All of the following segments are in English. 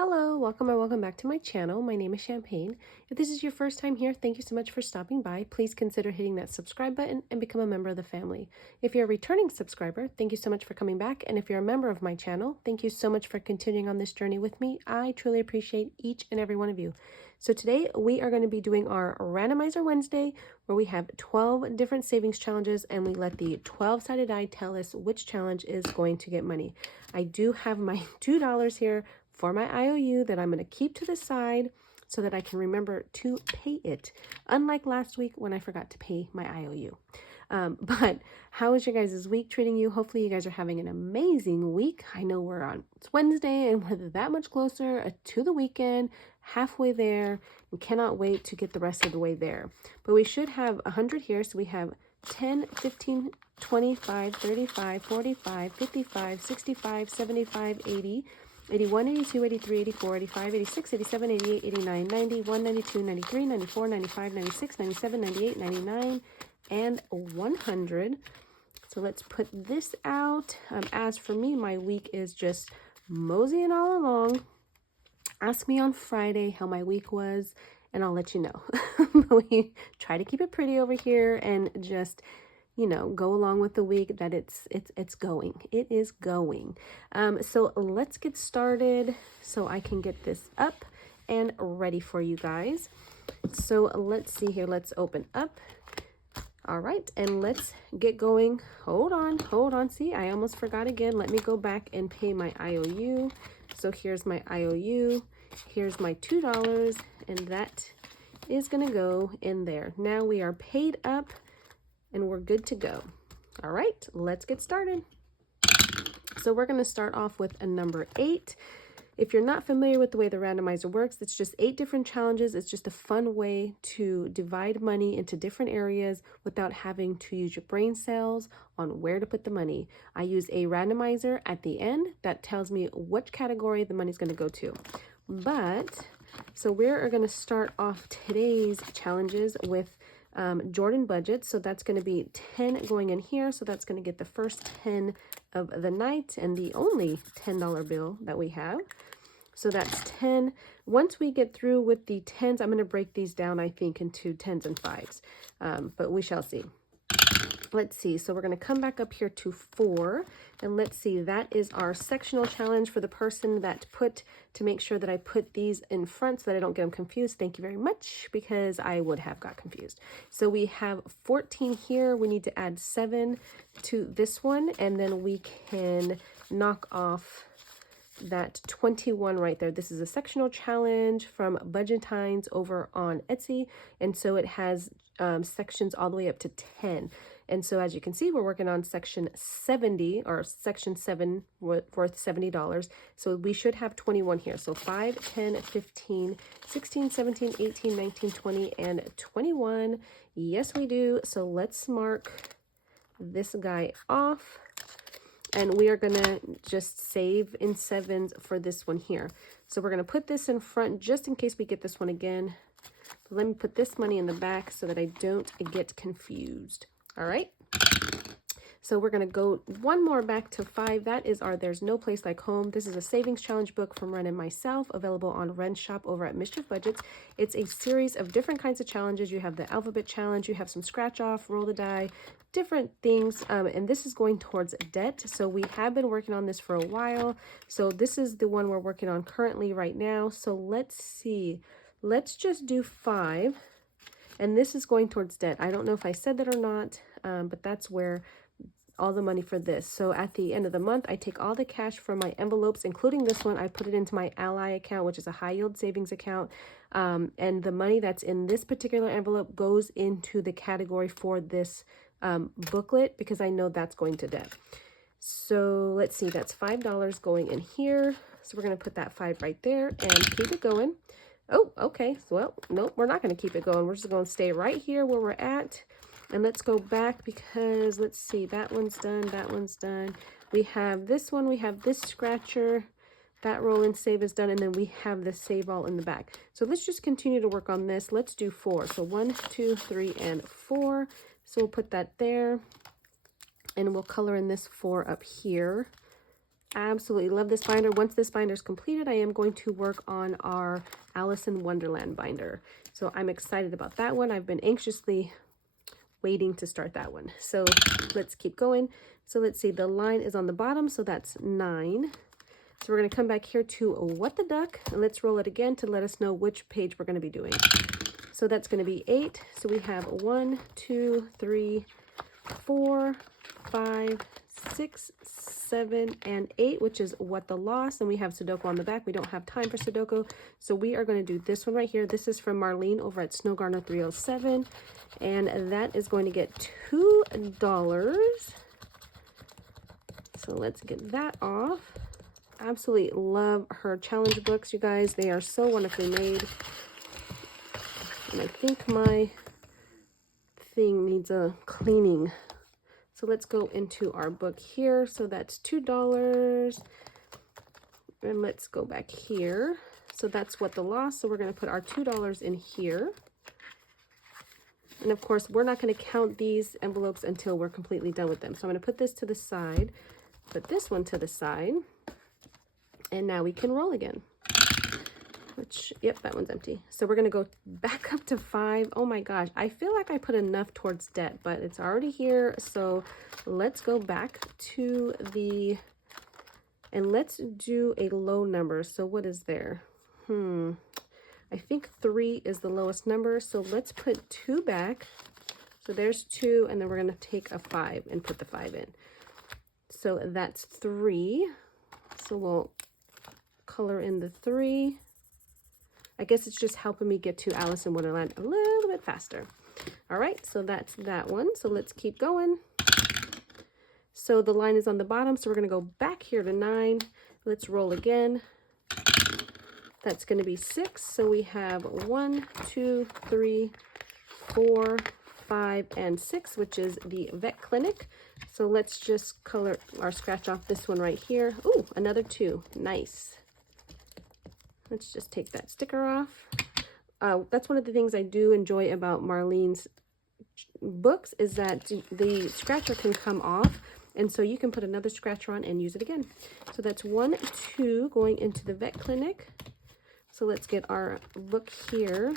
Hello, welcome or welcome back to my channel. My name is Champagne. If this is your first time here, thank you so much for stopping by. Please consider hitting that subscribe button and become a member of the family. If you're a returning subscriber, thank you so much for coming back. And if you're a member of my channel, thank you so much for continuing on this journey with me. I truly appreciate each and every one of you. So today we are going to be doing our Randomizer Wednesday, where we have 12 different savings challenges and we let the 12-sided die tell us which challenge is going to get money. I do have my $2 here for my IOU that I'm going to keep to the side so that I can remember to pay it. Unlike last week when I forgot to pay my IOU. But how is your guys' week treating you? Hopefully you guys are having an amazing week. I know it's Wednesday and we're that much closer to the weekend, halfway there, and cannot wait to get the rest of the way there. But we should have 100 here. So we have 10, 15, 25, 35, 45, 55, 65, 75, 80, 81, 82, 83, 84, 85, 86, 87, 88, 89, 90, 1, 92, 93, 94, 95, 96, 97, 98, 99, and 100. So let's put this out. As for me, my week is just moseying all along. Ask me on Friday how my week was, and I'll let you know. But we try to keep it pretty over here and just go along with the week that it's going. It is going. So let's get started so I can get this up and ready for you guys. So let's see here. Let's open up. All right, and let's get going. Hold on. See, I almost forgot again. Let me go back and pay my IOU. So here's my IOU. Here's my $2, and that is gonna go in there. Now we are paid up and we're good to go. All right, let's get started. So we're going to start off with a number 8. If you're not familiar with the way the randomizer works, it's just 8 different challenges. It's just a fun way to divide money into different areas without having to use your brain cells on where to put the money. I use a randomizer at the end that tells me which category the money's going to go to. So we're going to start off today's challenges with Jordan budget. So that's going to be 10 going in here. So that's going to get the first 10 of the night and the only $10 bill that we have. So that's 10. Once we get through with the 10s, I'm going to break these down, I think, into 10s and 5s. But we shall see. Let's see. So we're going to come back up here to 4. And let's see. That is our sectional challenge for the person that to make sure that I put these in front so that I don't get them confused. Thank you very much, because I would have got confused. So we have 14 here. We need to add 7 to this one. And then we can knock off that 21 right there. This is a sectional challenge from Budgetines over on Etsy. And so it has sections all the way up to 10. And so as you can see, we're working on section 70 or section 7 worth $70. So we should have 21 here. So 5, 10, 15, 16, 17, 18, 19, 20, and 21. Yes, we do. So let's mark this guy off. And we are going to just save in 7s for this one here. So we're going to put this in front just in case we get this one again. Let me put this money in the back so that I don't get confused. All right. So we're going to go one more back to 5. That is our There's No Place Like Home. This is a savings challenge book from Wren and myself, available on Wren's shop over at Mischief Budgets. It's a series of different kinds of challenges. You have the alphabet challenge, you have some scratch off, roll the die, different things. And this is going towards debt. So we have been working on this for a while. So this is the one we're working on currently right now. So let's see. Let's just do 5. And this is going towards debt. I don't know if I said that or not, but that's where all the money for this. So at the end of the month, I take all the cash from my envelopes, including this one. I put it into my Ally account, which is a high yield savings account. And the money that's in this particular envelope goes into the category for this booklet, because I know that's going to debt. So let's see, that's $5 going in here. So we're going to put that 5 right there and keep it going. Oh, okay. Well, nope, we're not going to keep it going. We're just going to stay right here where we're at. And let's go back because let's see, that one's done. That one's done. We have this one. We have this scratcher. That roll and save is done. And then we have the save all in the back. So let's just continue to work on this. Let's do 4. So 1, 2, 3, and 4. So we'll put that there. And we'll color in this 4 up here. Absolutely love this binder. Once this binder is completed, I am going to work on our Alice in Wonderland binder. So I'm excited about that one. I've been anxiously waiting to start that one. So let's keep going. So let's see, the line is on the bottom, so that's 9. So we're going to come back here to What the Duck, and let's roll it again to let us know which page we're going to be doing. So that's going to be 8. So we have 1, 2, 3, 4, 5, 6, 7, and 8, which is What the Loss. And we have Sudoku on the back. We don't have time for Sudoku, so we are going to do this one right here. This is from Marlene over at Snow Gardener 307, and that is going to get $2. So let's get that off. Absolutely love her challenge books, you guys. They are so wonderfully made. And I think my thing needs a cleaning. So let's go into our book here. So that's $2. And let's go back here. So that's What the Loss. So we're going to put our $2 in here. And of course, we're not going to count these envelopes until we're completely done with them. So I'm going to put this to the side, put this one to the side, and now we can roll again. Which, yep, that one's empty. So we're going to go back up to 5. Oh my gosh, I feel like I put enough towards debt, but it's already here. So let's go back to the, and let's do a low number. So what is there? I think 3 is the lowest number. So let's put 2 back. So there's 2, and then we're going to take a 5 and put the 5 in. So that's 3. So we'll color in the 3. I guess it's just helping me get to Alice in Wonderland a little bit faster. All right, so that's that one. So let's keep going. So the line is on the bottom, so we're going to go back here to 9. Let's roll again. That's going to be 6. So we have 1, 2, 3, 4, 5, and 6, which is the vet clinic. So let's just color or scratch off this one right here. Ooh, another 2. Nice. Let's just take that sticker off. That's one of the things I do enjoy about Marlene's books is that the scratcher can come off, and so you can put another scratcher on and use it again. So that's 1, 2 going into the vet clinic. So let's get our book here.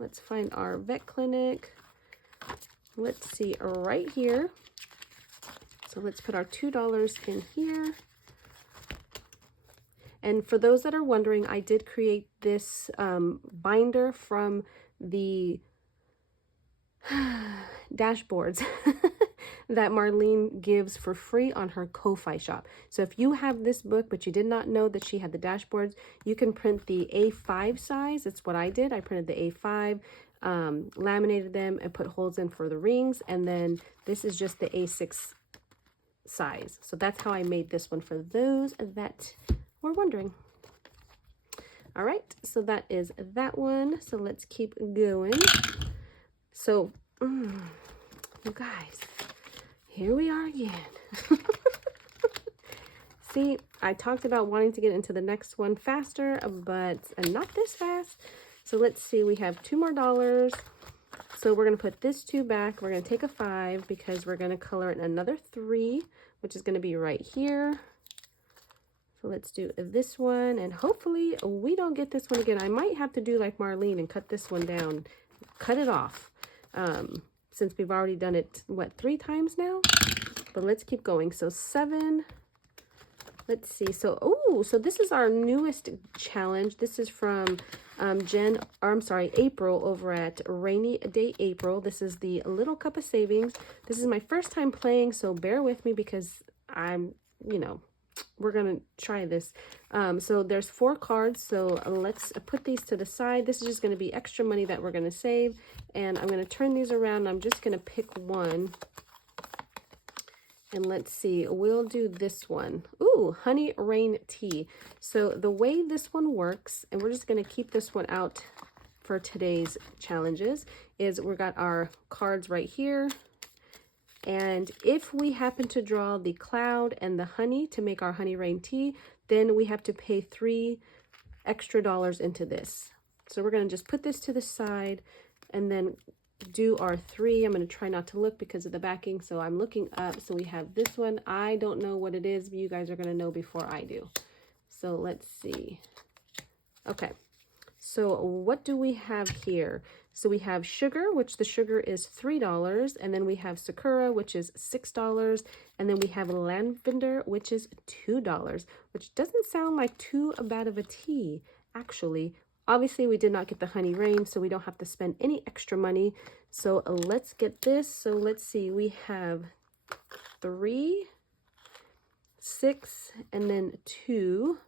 Let's find our vet clinic. Let's see, right here. So let's put our $2 in here. And for those that are wondering, I did create this binder from the dashboards that Marlene gives for free on her Ko-Fi shop. So if you have this book, but you did not know that she had the dashboards, you can print the A5 size. That's what I did. I printed the A5, laminated them, and put holes in for the rings. And then this is just the A6 size. So that's how I made this one for those that were wondering. All right, so that is that one. So let's keep going. So, you guys, here we are again. See, I talked about wanting to get into the next one faster, but not this fast. So let's see, we have $2 more. So we're going to put this 2 back. We're going to take a 5 because we're going to color in another 3, which is going to be right here. So let's do this one, and hopefully we don't get this one again. I might have to do like Marlene and cut this one down, cut it off, since we've already done it, what, 3 times now? But let's keep going. So 7, let's see. So, oh, so this is our newest challenge. This is from April over at Rainy Day April. This is the Little Cup of Savings. This is my first time playing, so bear with me because I'm, we're gonna try this. So there's 4 cards, so let's put these to the side. This is just going to be extra money that we're going to save, and I'm going to turn these around. I'm just going to pick one, and let's see, we'll do this one. Ooh, honey rain tea. So the way this one works, and we're just going to keep this one out for today's challenges, is we got our cards right here. And if we happen to draw the cloud and the honey to make our honey rain tea, then we have to pay $3 extra into this. So we're going to just put this to the side, and then do our 3. I'm going to try not to look because of the backing, so I'm looking up. So we have this one. I don't know what it is, but you guys are going to know before I do. So let's see. Okay, so what do we have here? So we have sugar, which the sugar is $3, and then we have sakura, which is $6, and then we have lavender, which is $2, which doesn't sound like too bad of a tea, actually. Obviously, we did not get the honey rain, so we don't have to spend any extra money. So let's get this. So let's see, we have 3, 6, and then 2.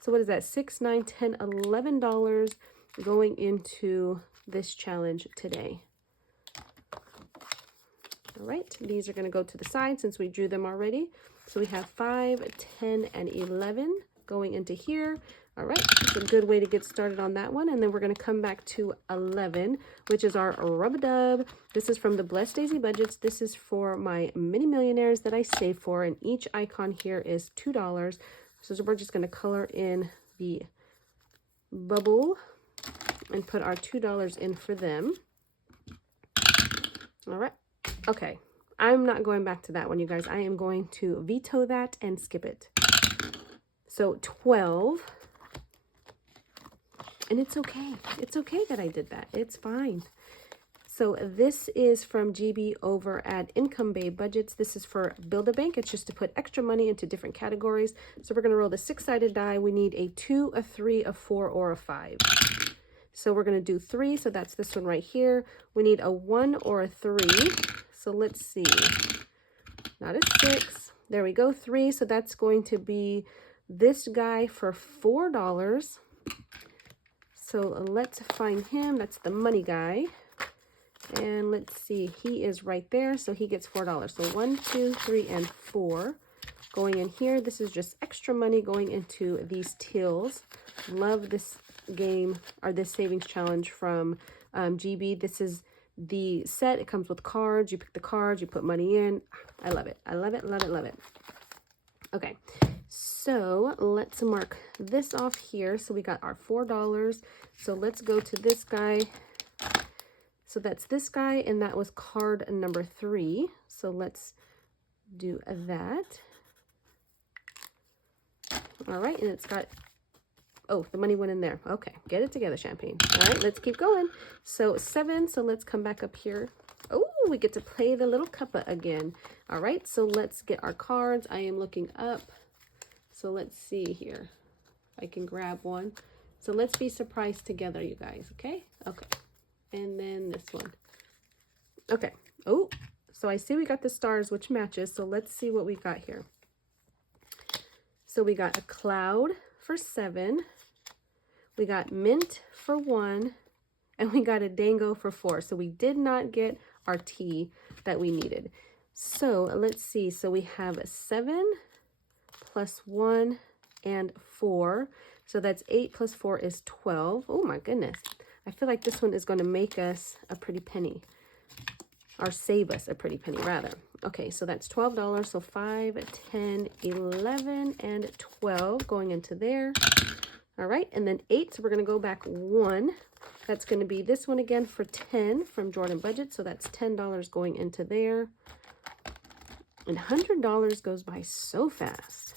So what is that? 6, 9, 10, $11 going into this challenge today. All right, these are going to go to the side since we drew them already. So we have 5, 10, and 11 going into here. All right, it's a good way to get started on that one. And then we're going to come back to 11, which is our rub-a-dub. This is from the Blessed Daisy Budgets. This is for my mini millionaires that I save for, and each icon here is $2. So we're just going to color in the bubble and put our $2 in for them. All right. Okay. I'm not going back to that one, you guys. I am going to veto that and skip it. So 12. And it's okay. It's okay that I did that. It's fine. So this is from GB over at Income Babe Budgets. This is for Build-A-Bank. It's just to put extra money into different categories. So we're going to roll the 6-sided die. We need a 2, a 3, a 4, or a 5. So we're going to do 3. So that's this one right here. We need a 1 or a 3. So let's see. Not a 6. There we go. 3. So that's going to be this guy for $4. So let's find him. That's the money guy. And let's see, he is right there. So he gets $4. So 1, 2, 3, and 4 going in here. This is just extra money going into these tills. Love this game, or this savings challenge from GB. This is the set. It comes with cards. You pick the cards, you put money in. I love it. I love it, love it, love it. Okay, so let's mark this off here. So we got our $4. So let's go to this guy. So that's this guy, and that was card number 3. So let's do that. All right, and it's got, oh, the money went in there. Okay, get it together, Champagne. All right, let's keep going. So 7, so let's come back up here. Oh, we get to play the little cuppa again. All right, so let's get our cards. I am looking up. So let's see here. I can grab one. So let's be surprised together, you guys, okay? Okay. And then this one. Okay. Oh, so I see we got the stars, which matches. So let's see what we got here. So we got a cloud for 7. We got mint for 1. And we got a dango for 4. So we did not get our tea that we needed. So let's see. So we have a 7 plus 1 and 4. So that's 8 plus 4 is 12. Oh my goodness. I feel like this one is going to make us a pretty penny, or save us a pretty penny rather. Okay, so that's $12. So 5, 10, 11, and 12 going into there. All right, and then 8. So we're going to go back 1. That's going to be this one again for 10 from Jordan Budget. So that's $10 going into there. And $100 goes by so fast.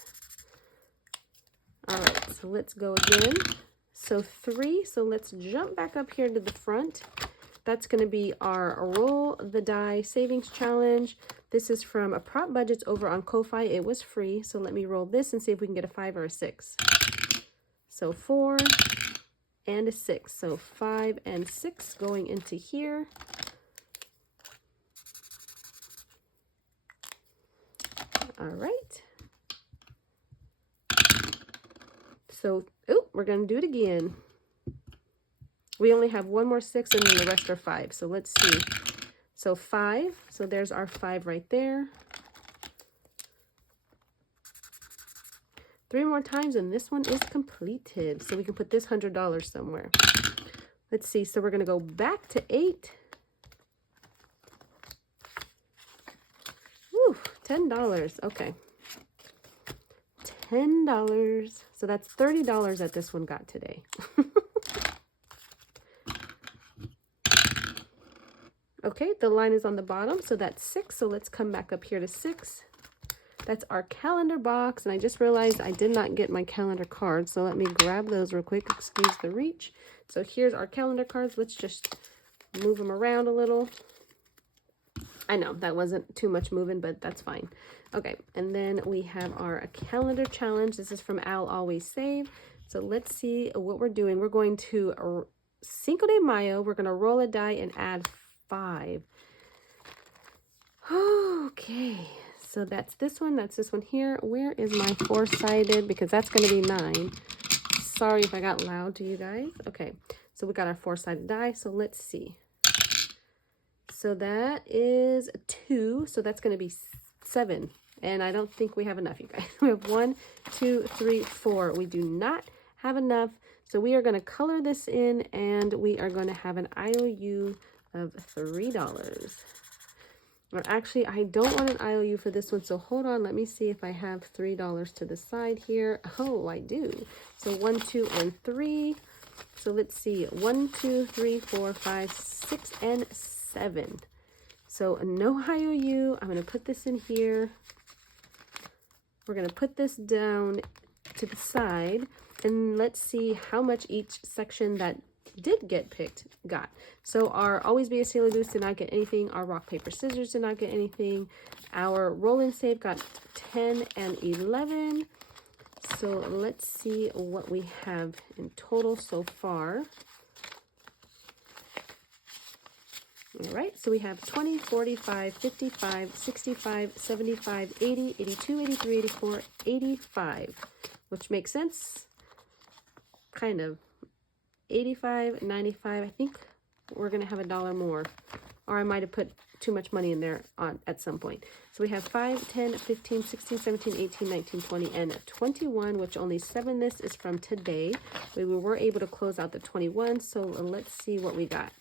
All right, so let's go again. So 3, so let's jump back up here to the front. That's going to be our Roll the Die Savings Challenge. This is from a Prop Budgets over on Ko-Fi. It was free, so let me roll this and see if we can get a 5 or a 6. So 4 and a 6. So 5 and 6 going into here. All right. So, oh, we're going to do it again. We only have one more 6 and then the rest are 5. So let's see. So 5. So there's our 5 right there. 3 more times and this one is completed. So we can put this $100 somewhere. Let's see. So we're going to go back to 8. Woo, $10. Okay. $10. So that's $30 that this one got today. Okay, the line is on the bottom, so that's 6. So let's come back up here to 6. That's our calendar box, and I just realized I did not get my calendar cards, so let me grab those real quick. Excuse the reach. So here's our calendar cards. Let's just move them around a little. I know that wasn't too much moving, but that's fine. Okay, and then we have our calendar challenge. This is from I'll Always Save. So let's see what we're doing. We're going to Cinco de Mayo. We're going to roll a die and add 5. Okay, so that's this one here. Where is my 4-sided? Because that's going to be 9. Sorry if I got loud to you guys. Okay, so we got our 4-sided die. So let's see. So that is 2. So that's going to be 7. And I don't think we have enough, you guys. We have 1, 2, 3, 4. We do not have enough. So we are going to color this in, and we are going to have an IOU of $3. Or actually, I don't want an IOU for this one, so hold on. Let me see if I have $3 to the side here. Oh, I do. So 1, 2, and 3. So let's see. 1, 2, 3, 4, 5, 6, and 7. So no IOU. I'm going to put this in here. We're going to put this down to the side, and let's see how much each section that did get picked got. So our Always Be a Sailor Goose did not get anything. Our Rock, Paper, Scissors did not get anything. Our Roll and Save got 10 and 11. So let's see what we have in total so far. All right, so we have 20, 45, 55, 65, 75, 80, 82, 83, 84, 85, which makes sense. Kind of. 85, 95. I think we're going to have $1 more, or I might have put too much money in there at some point. So we have 5, 10, 15, 16, 17, 18, 19, 20, and 21, which only 7 this is from today. We were able to close out the 21, so let's see what we got.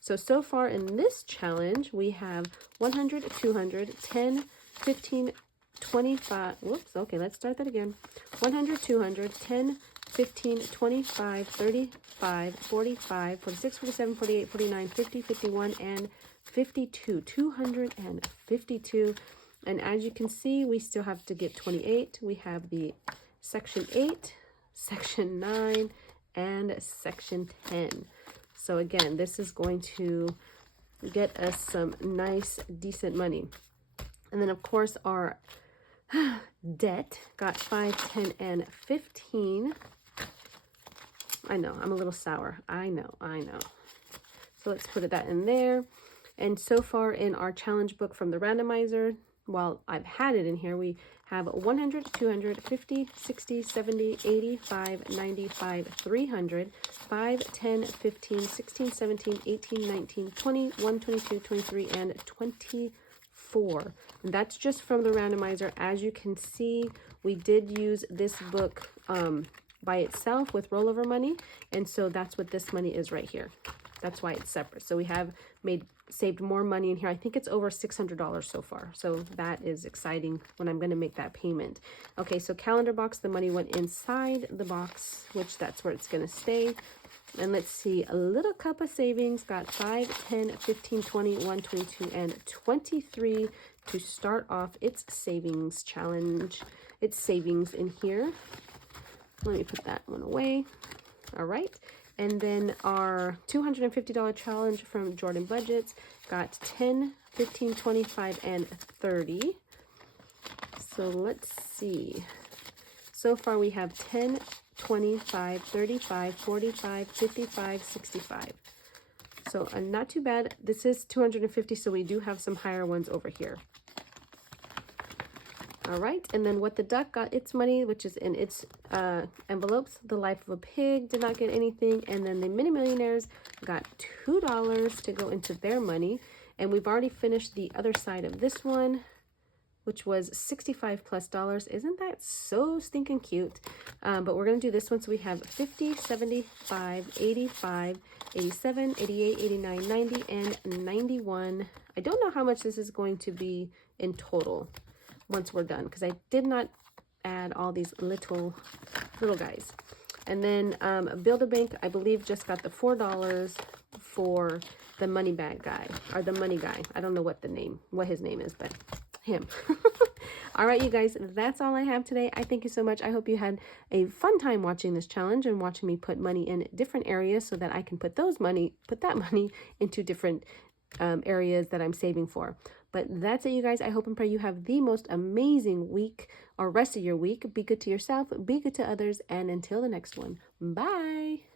So far in this challenge, we have 100, 200, 10, 15, 25. Whoops, okay, let's start that again. 100, 200, 10, 15, 25, 35, 45, 46, 47, 48, 49, 50, 51, and 52. 252. And as you can see, we still have to get 28. We have the section 8, section 9, and section 10. So again, this is going to get us some nice, decent money. And then, of course, our debt got 5, 10, and 15. I know, I'm a little sour. I know. So let's put that in there. And so far in our challenge book from the randomizer, while I've had it in here, we have 100, 200, 50, 60, 70, 85, 95, 300, 5, 10, 15, 16, 17, 18, 19, 20, 1, 22, 23, and 24. And that's just from the randomizer. As you can see, we did use this book by itself with rollover money, and so that's what this money is right here. That's why it's separate. So we have saved more money in here. I think it's over $600 so far. So that is exciting when I'm going to make that payment. Okay, so calendar box, the money went inside the box, which that's where it's going to stay. And let's see, a little cup of savings got 5, 10, 15, 20, 1, 22, and 23 to start off its savings challenge. It's savings in here. Let me put that one away. All right. And then our $250 challenge from Jordan Budgets got 10, 15, 25, and 30. So let's see. So far we have 10, 25, 35, 45, 55, 65. So not too bad. This is 250, so we do have some higher ones over here. All right, and then What the Duck got its money, which is in its envelopes. The Life of a Pig did not get anything. And then the Mini Millionaires got $2 to go into their money. And we've already finished the other side of this one, which was $65+. Isn't that so stinking cute? But we're going to do this one. So we have 50, 75, 85, 87, 88, 89, 90, and 91. I don't know how much this is going to be in total once we're done, because I did not add all these little guys. And then Build-A-Bank, I believe, just got the $4. for the money bag guy, or the money guy. I don't know what his name is, but him. All right, you guys, that's all I have today. I thank you so much. I hope you had a fun time watching this challenge and watching me put money in different areas so that I can put that money into different areas that I'm saving for. But that's it, you guys. I hope and pray you have the most amazing week or rest of your week. Be good to yourself, be good to others, and until the next one, bye.